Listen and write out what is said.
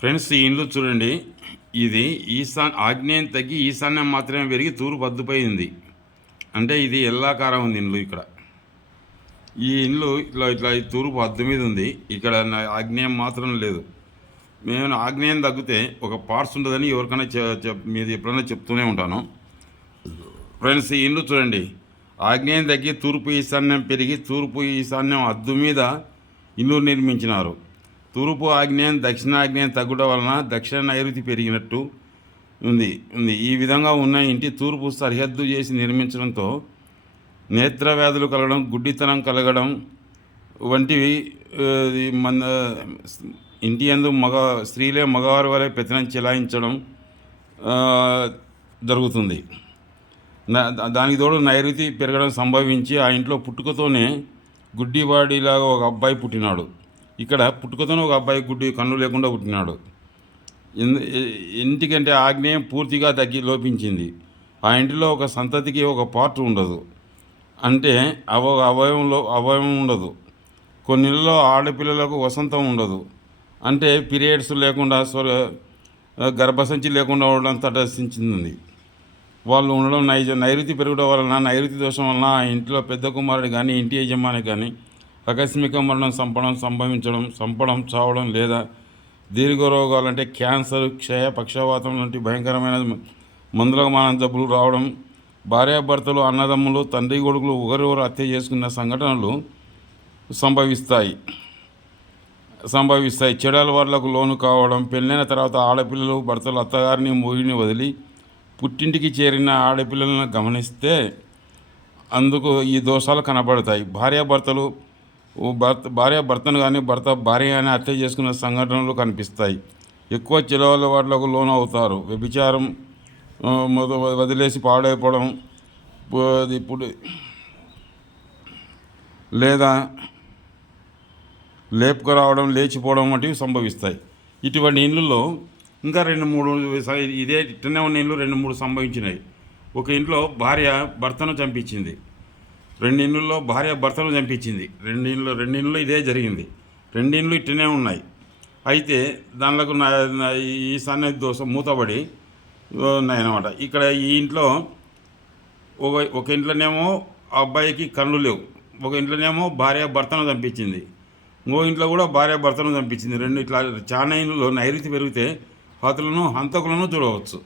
Friends, ఈ ఇండ్లు చూడండి. ఇది ఆగ్నేయం తగ్గి ఈశాన్యం మాత్రమే పెరిగి తూర్పు అద్దుపోయింది. అంటే ఇది ఎల్లాకారం ఉంది ఇండ్లు. ఇక్కడ ఈ ఇండ్లు ఇట్లా ఇట్లా తూర్పు అద్దు మీద ఉంది. ఇక్కడ ఆగ్నేయం మాత్రం లేదు. మేము ఆగ్నేయం తగ్గితే ఒక పార్ట్స్ ఉండదని ఎవరికైనా మీద ఎప్పుడైనా చెప్తూనే ఉంటాను. ఫ్రెండ్స్, ఈ ఇండ్లు చూడండి. ఆగ్నేయం తగ్గి తూర్పు ఈశాన్యం పెరిగి తూర్పు ఈశాన్యం అద్దు మీద ఇల్లు నిర్మించినారు. తూర్పు ఆగ్నేయం దక్షిణాగ్నేయం తగ్గడం వలన దక్షిణ నైరుతి పెరిగినట్టు ఉంది. ఈ విధంగా ఉన్న ఇంటి తూర్పు సరిహద్దు చేసి నిర్మించడంతో నేత్ర వ్యాధులు కలగడం, గుడ్డితనం కలగడం వంటివి ఇంటి యందు స్త్రీలే మగవారి వలె పెత్తనం చెలాయించడం జరుగుతుంది. దానికి తోడు నైరుతి పెరగడం సంభవించి ఆ ఇంట్లో పుట్టుకతోనే గుడ్డివాడిలాగా ఒక అబ్బాయి పుట్టినాడు. ఇక్కడ పుట్టుకతోనే ఒక అబ్బాయి కన్ను లేకుండా పుట్టినాడు. ఇంటికంటే ఆగ్నేయం పూర్తిగా లోపించింది. ఆ ఇంటిలో ఒక సంతతికి ఒక పార్ట్ ఉండదు, అంటే అవయవం ఉండదు. కొన్నిళ్ళలో ఆడపిల్లలకు వసంతం ఉండదు, అంటే పీరియడ్స్ లేకుండా గర్భసంచి లేకుండా ఉండడం తటస్థించింది. వాళ్ళు ఉండడం నైరుతి పెరగడం వలన, నైరుతి దోషం వలన ఆ ఇంట్లో పెద్ద కుమారుడు కానీ ఇంటి యజమాని కానీ ఆకస్మిక మరణం సంపడం, చావడం లేదా దీర్ఘ రోగాలు అంటే క్యాన్సర్, క్షయ, పక్షవాతం వంటి భయంకరమైన మందులకు మాన జబ్బులు రావడం, భార్యాభర్తలు, అన్నదమ్ములు, తండ్రి కొడుకులు ఒకరికొకరు హత్య చేసుకున్న సంఘటనలు సంభవిస్తాయి. చెడు అలవాట్లకు లోను కావడం, పెళ్ళైన తర్వాత ఆడపిల్లలు భర్తలు అత్తగారిని మొగుడిని వదిలి పుట్టింటికి చేరిన ఆడపిల్లలను గమనిస్తే అందుకు ఈ దోషాలు కనబడతాయి. భార్య భర్తను కానీ భర్త భార్య కానీ హత్య చేసుకున్న సంఘటనలు కనిపిస్తాయి. ఎక్కువ చెడు అలవాట్లకు లోను అవుతారు. వ్యభిచారం, వదిలేసి పాడైపోవడం, ఇప్పుడు లేదా లేపుకు రావడం, లేచిపోవడం వంటివి సంభవిస్తాయి. ఇటువంటి ఇండ్లలో ఇంకా 2-3 ఇట్టనే ఉన్న ఇండ్లు 2-3 సంభవించినాయి. ఒక ఇంట్లో భార్య భర్తను చంపించింది. 2 ఇండ్లలో భార్య భర్తను చంపించింది. 2 ఇండ్లలో ఇదే జరిగింది. 2 ఇండ్లు ఇట్టనే ఉన్నాయి. అయితే దానిలకు ఈశాన్య దోషం మూతబడి ఉన్నాయన్నమాట. ఇక్కడ ఈ ఇంట్లో ఒక ఇంట్లోనేమో అబ్బాయికి కళ్ళు లేవు, ఒక ఇంట్లోనేమో భార్య భర్తను చంపించింది, ఇంకో ఇంట్లో కూడా భార్య భర్తను చంపించింది. 2 ఇట్లా చాలా ఇండ్లలో నైరుతి పెరిగితే హంతకులను చూడవచ్చు.